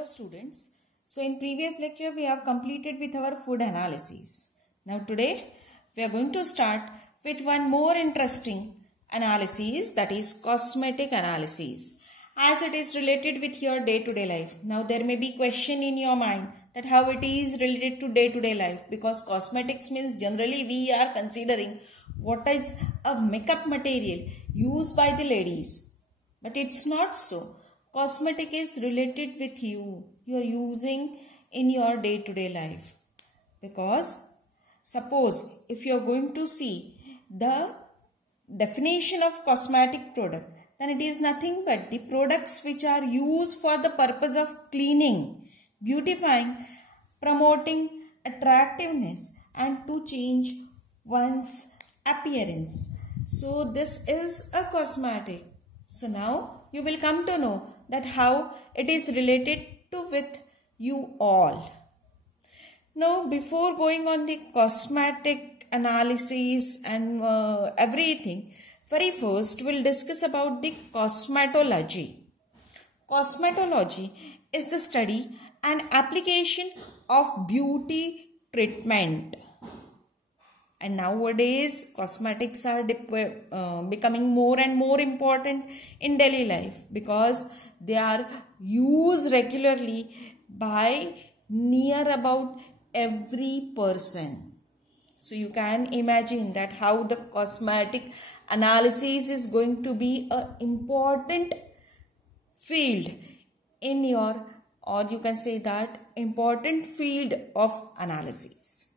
Hello students. So in previous lecture we have completed with our food analysis. Now today we are going to start with one more interesting analysis, that is cosmetic analysis, as it is related with your day-to-day life. Now there may be question in your mind that how it is related to day-to-day life, because cosmetics means generally we are considering what is a makeup material used by the ladies, but it's not so. Cosmetic is related with you are using in your day-to-day life, because suppose if you are going to see the definition of cosmetic product, then it is nothing but the products which are used for the purpose of cleaning, beautifying, promoting attractiveness and to change one's appearance. So this is a cosmetic. So now you will come to know that how it is related to with you all. Now before going on the cosmetic analysis and everything, very first we'll discuss about the cosmetology. Cosmetology is the study and application of beauty treatment. And nowadays cosmetics are becoming more and more important in daily life, because they are used regularly by near about every person. So you can imagine that how the cosmetic analysis is going to be an important field in your, or you can say that important field of analysis.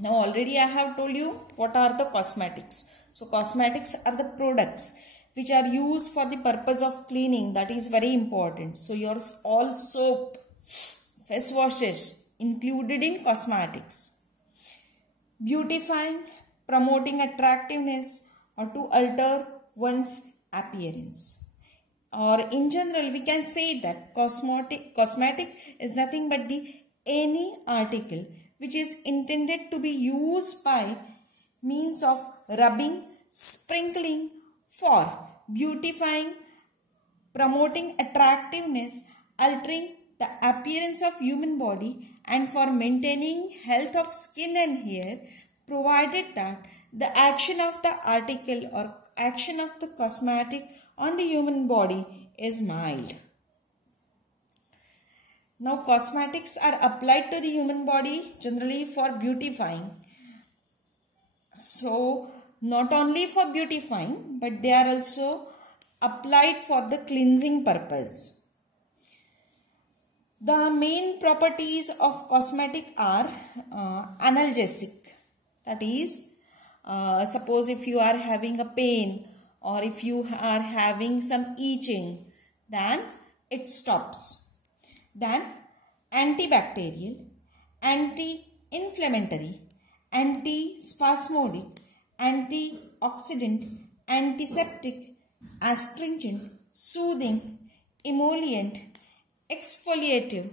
Now already I have told you what are the cosmetics. So cosmetics are the products which are used for the purpose of cleaning. That is very important. So your all soap, face washes included in cosmetics. Beautifying, promoting attractiveness or to alter one's appearance. Or in general we can say that cosmetic is nothing but the any article which is intended to be used by means of rubbing, sprinkling for beautifying, promoting attractiveness, altering the appearance of human body and for maintaining health of skin and hair, provided that the action of the article or action of the cosmetic on the human body is mild. Now cosmetics are applied to the human body generally for beautifying. So not only for beautifying, but they are also applied for the cleansing purpose. The main properties of cosmetic are analgesic. That is, suppose if you are having a pain or if you are having some itching, then it stops. Then antibacterial, anti-inflammatory, anti-spasmodic, antioxidant, antiseptic, astringent, soothing, emollient, exfoliative,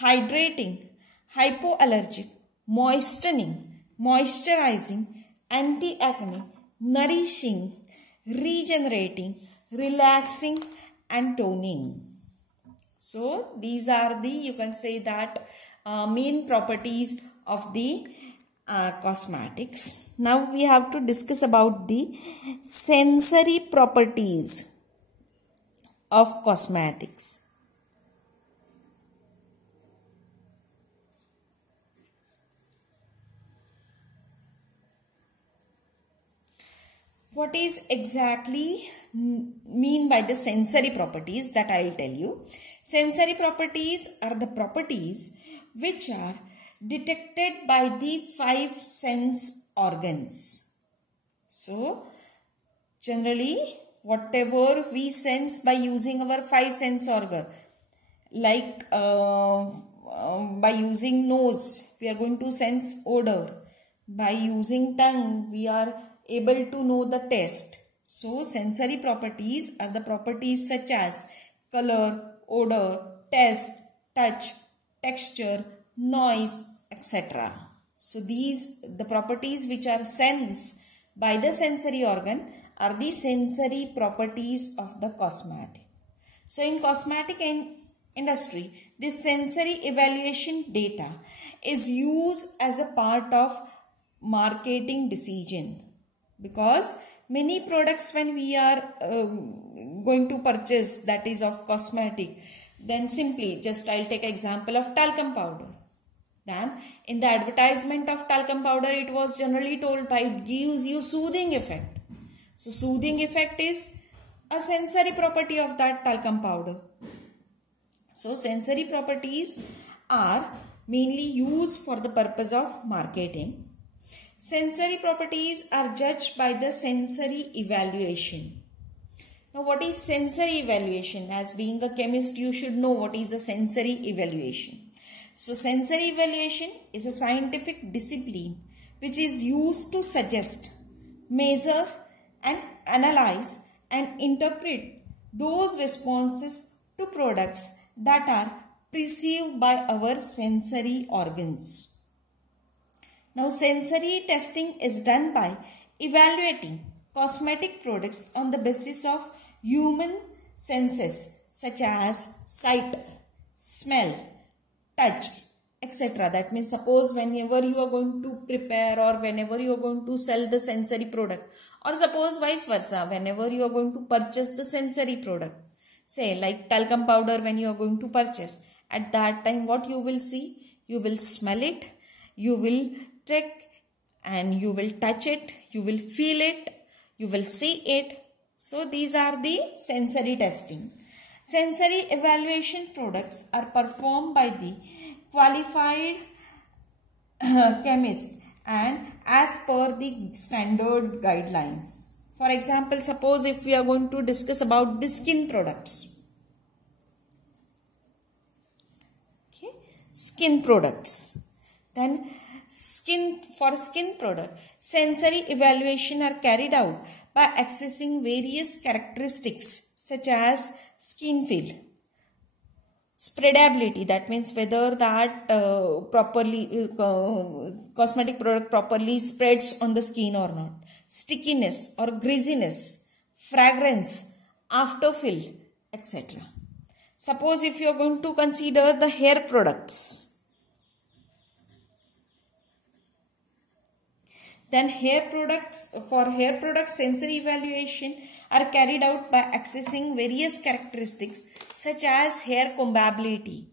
hydrating, hypoallergic, moistening, moisturizing, anti-acne, nourishing, regenerating, relaxing and toning. So these are the, you can say that main properties of the cosmetics. Now we have to discuss about the sensory properties of cosmetics. What is exactly mean by the sensory properties, that I will tell you. Sensory properties are the properties which are detected by the 5 sense organs. So generally whatever we sense by using our 5 sense organ, like by using nose we are going to sense odor, by using tongue we are able to know the taste. So sensory properties are the properties such as color, odor, taste, touch, texture, noise, etc. So these, the properties which are sensed by the sensory organ are the sensory properties of the cosmetic. So in cosmetic industry, this sensory evaluation data is used as a part of marketing decision, because many products when we are going to purchase, that is of cosmetic, then simply just I'll take example of talcum powder. Then in the advertisement of talcum powder, it was generally told by it gives you soothing effect. So soothing effect is a sensory property of that talcum powder. So sensory properties are mainly used for the purpose of marketing. Sensory properties are judged by the sensory evaluation. Now what is sensory evaluation? As being a chemist, you should know what is a sensory evaluation. So sensory evaluation is a scientific discipline which is used to suggest, measure and analyze and interpret those responses to products that are perceived by our sensory organs. Now sensory testing is done by evaluating cosmetic products on the basis of human senses such as sight, smell, touch, etc. That means suppose whenever you are going to prepare or whenever you are going to sell the sensory product, or suppose vice versa, whenever you are going to purchase the sensory product, say like talcum powder, when you are going to purchase, at that time what you will see? You will smell it, you will check and you will touch it, you will feel it, you will see it. So these are the sensory testing. Sensory evaluation products are performed by the qualified chemist and as per the standard guidelines. For example, suppose if we are going to discuss about the skin products. Okay, skin products. Then for skin product, sensory evaluation are carried out by accessing various characteristics such as skin feel, spreadability, that means whether that cosmetic product properly spreads on the skin or not, stickiness or greasiness, fragrance, afterfill, etc. Suppose if you are going to consider the hair products, then for hair products sensory evaluation are carried out by accessing various characteristics such as hair combability,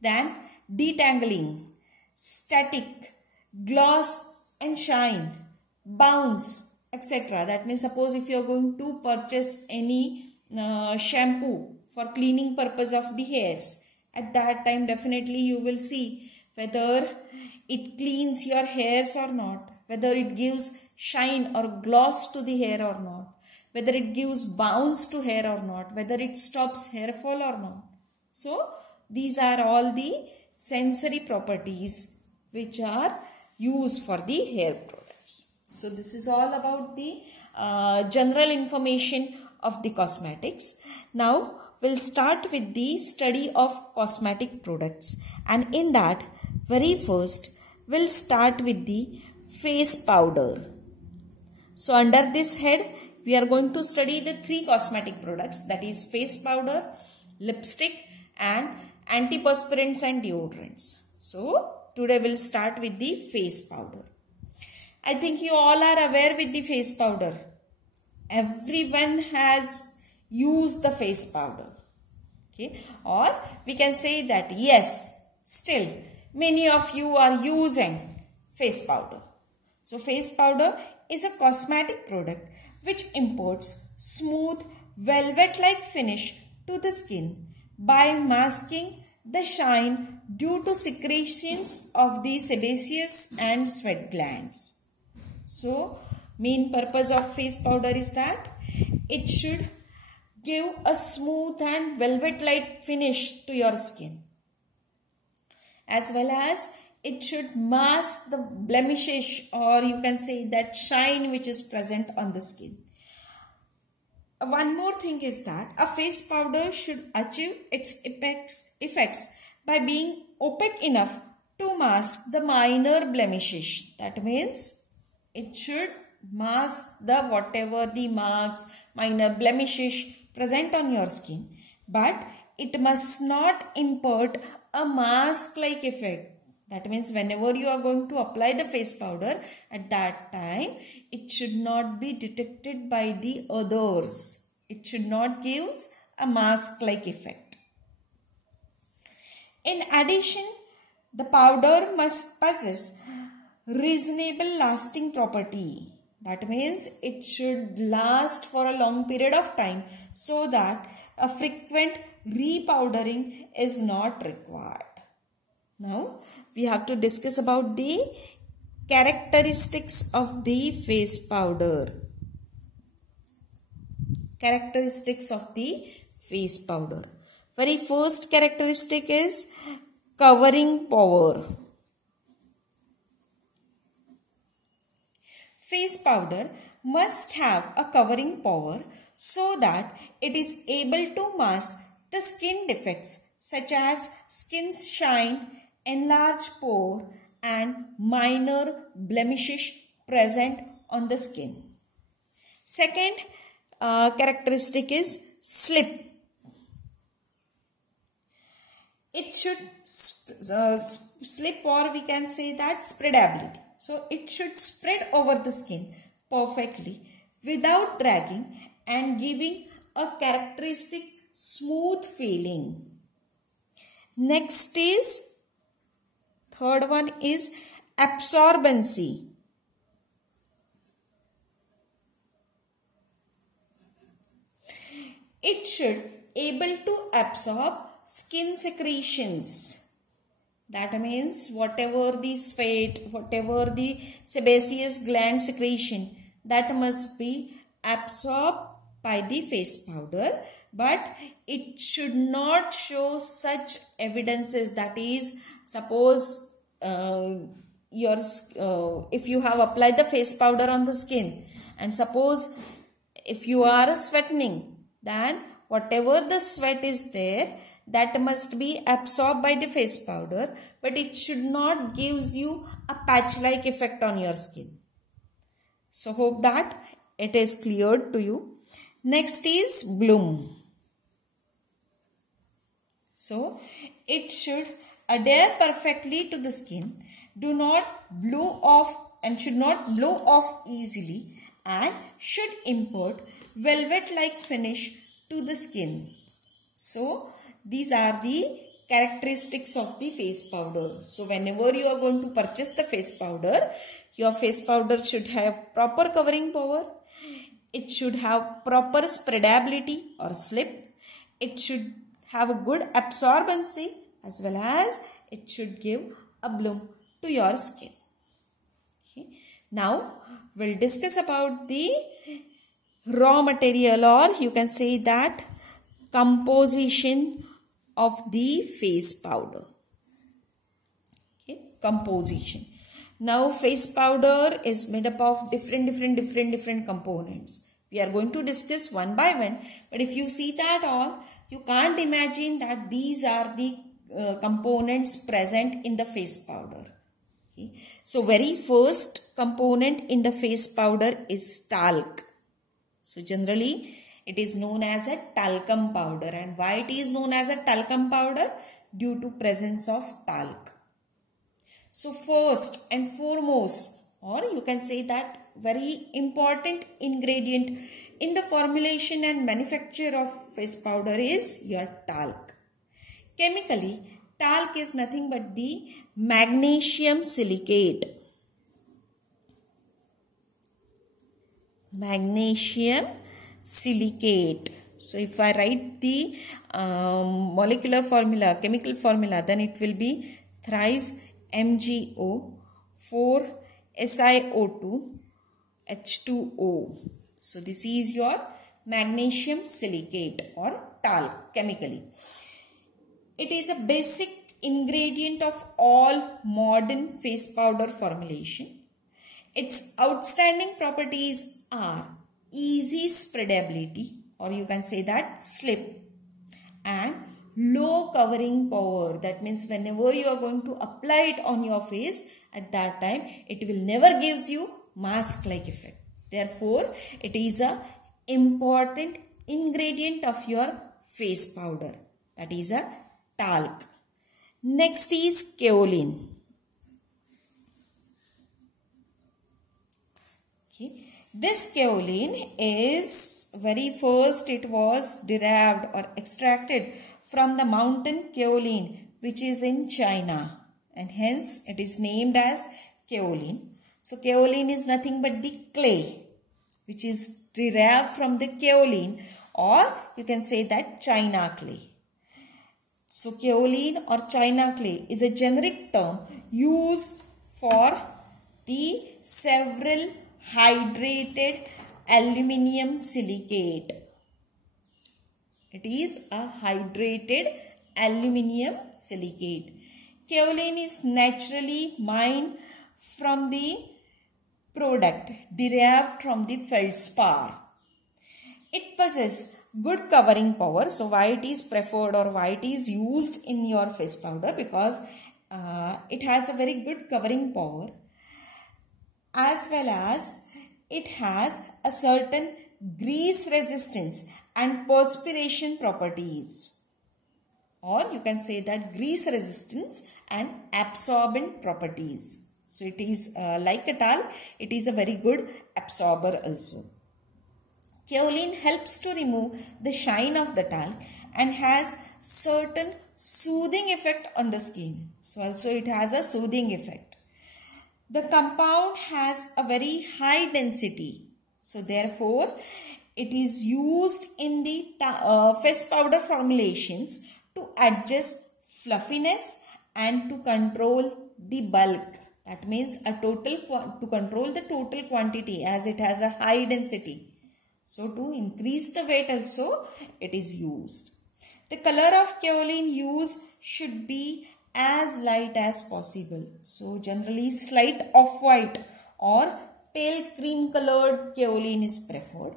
then detangling, static, gloss and shine, bounce, etc. That means suppose if you are going to purchase any shampoo for cleaning purpose of the hairs, at that time definitely you will see whether it cleans your hairs or not, whether it gives shine or gloss to the hair or not, whether it gives bounce to hair or not, whether it stops hair fall or not. So these are all the sensory properties which are used for the hair products. So this is all about the general information of the cosmetics. Now we'll start with the study of cosmetic products, and in that very first we'll start with the face powder. So under this head we are going to study the three cosmetic products, that is face powder, lipstick and antiperspirants and deodorants. So today we'll start with the face powder. I think you all are aware with the face powder. Everyone has used the face powder. Okay, or we can say that yes, still many of you are using face powder. So face powder is a cosmetic product which imparts smooth velvet-like finish to the skin by masking the shine due to secretions of the sebaceous and sweat glands. So main purpose of face powder is that it should give a smooth and velvet-like finish to your skin, as well as it should mask the blemishes, or you can say that shine which is present on the skin. One more thing is that a face powder should achieve its effects by being opaque enough to mask the minor blemishes. That means it should mask the whatever the marks, minor blemishes present on your skin, but it must not impart a mask-like effect. That means whenever you are going to apply the face powder, at that time, it should not be detected by the others. It should not give a mask-like effect. In addition, the powder must possess reasonable lasting property. That means it should last for a long period of time so that a frequent repowdering is not required. Now, we have to discuss about the characteristics of the face powder. Characteristics of the face powder. Very first characteristic is covering power. Face powder must have a covering power so that it is able to mask the skin defects such as skin shine, enlarged pore and minor blemishes present on the skin. Second characteristic is slip. It should slip, or we can say that spreadability. So it should spread over the skin perfectly without dragging and giving a characteristic smooth feeling. Next is, third one is absorbency. It should able to absorb skin secretions. That means whatever the sweat, whatever the sebaceous gland secretion, that must be absorbed by the face powder, but it should not show such evidences. That is, suppose if you have applied the face powder on the skin and suppose if you are sweating, then whatever the sweat is there, that must be absorbed by the face powder, but it should not gives you a patch-like effect on your skin. So hope that it is clear to you. Next is bloom. So it should adhere perfectly to the skin, do not blow off and should not blow off easily, and should impart velvet-like finish to the skin. So these are the characteristics of the face powder. So whenever you are going to purchase the face powder, your face powder should have proper covering power. It should have proper spreadability or slip. It should have a good absorbency, as well as it should give a bloom to your skin. Okay. Now we'll discuss about the raw material, or you can say that composition of the face powder. Okay, composition. Now face powder is made up of different components. We are going to discuss one by one, but if you see that all, you can't imagine that these are the components present in the face powder. Okay. So very first component in the face powder is talc. So generally it is known as a talcum powder. And why it is known as a talcum powder? Due to presence of talc. So first and foremost, or you can say that very important ingredient in the formulation and manufacture of face powder is your talc. Chemically, talc is nothing but the magnesium silicate. Magnesium silicate. So if I write the molecular formula, chemical formula, then it will be thrice MgO 4 SiO2 H2O. So this is your magnesium silicate or talc chemically. It is a basic ingredient of all modern face powder formulation. Its outstanding properties are easy spreadability, or you can say that slip, and low covering power. That means whenever you are going to apply it on your face, at that time it will never gives you mask like effect. Therefore it is a important ingredient of your face powder. that is a talc. Next is kaolin. Okay. This kaolin is very first it was derived or extracted from the mountain kaolin which is in China, and hence it is named as kaolin. So kaolin is nothing but the clay which is derived from the kaolin, or you can say that China clay. So kaolin or China clay is a generic term used for the several hydrated aluminium silicate. It is a hydrated aluminium silicate. Kaolin is naturally mined from the product derived from the feldspar. It possesses good covering power. So why it is preferred or why it is used in your face powder? Because it has a very good covering power, as well as it has a certain grease resistance and perspiration properties, or you can say that grease resistance and absorbent properties. So it is like a talc, it is a very good absorber also. Kaolin helps to remove the shine of the talc and has certain soothing effect on the skin. So also it has a soothing effect. The compound has a very high density. So therefore it is used in the face powder formulations to adjust fluffiness and to control the bulk. That means to control the total quantity, as it has a high density. So to increase the weight also it is used. The color of kaolin used should be as light as possible. So generally slight off-white or pale cream colored kaolin is preferred.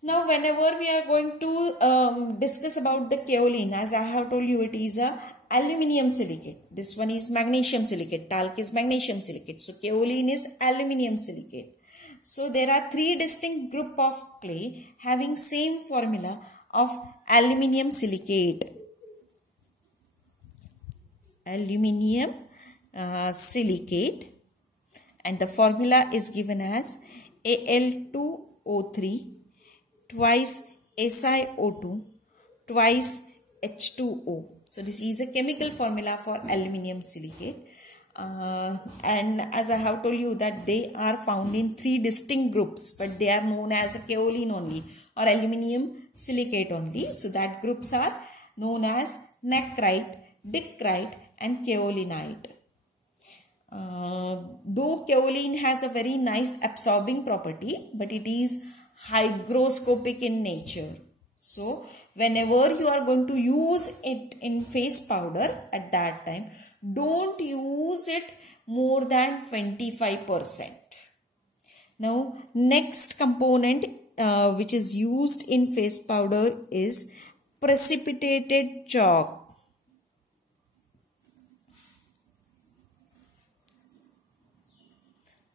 Now whenever we are going to discuss about the kaolin, as I have told you, it is a aluminium silicate. This one is magnesium silicate. Talc is magnesium silicate. So kaolin is aluminium silicate. So there are three distinct group of clay having same formula of aluminium silicate. Aluminium silicate, and the formula is given as Al2O3 twice SiO2 twice H2O. So this is a chemical formula for aluminium silicate. And as I have told you that they are found in three distinct groups, but they are known as a kaolin only or aluminium silicate only. So that groups are known as necrite, dicrite and kaolinite. Though kaolin has a very nice absorbing property, but it is hygroscopic in nature. So whenever you are going to use it in face powder, at that time don't use it more than 25%. Now next component which is used in face powder is precipitated chalk.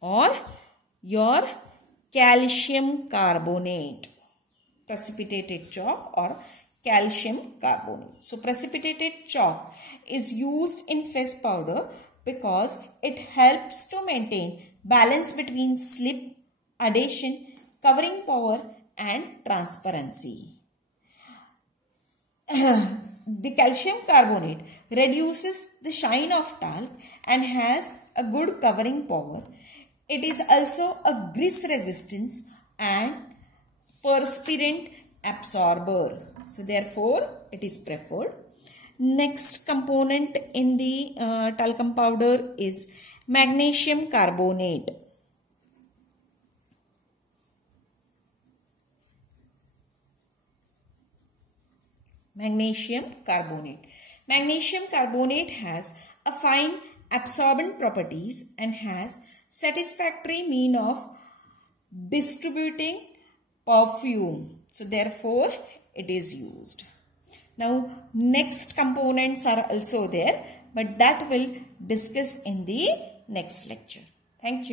Or your calcium carbonate. Precipitated chalk or calcium carbonate. So precipitated chalk is used in face powder because it helps to maintain balance between slip, adhesion, covering power and transparency. The calcium carbonate reduces the shine of talc and has a good covering power. It is also a grease resistance and perspirant absorber. So therefore it is preferred. Next component in the talcum powder is magnesium carbonate. Magnesium carbonate. Magnesium carbonate has a fine absorbent properties and has satisfactory mean of distributing perfume. So therefore it is used. Now next components are also there, but that will discuss in the next lecture. Thank you.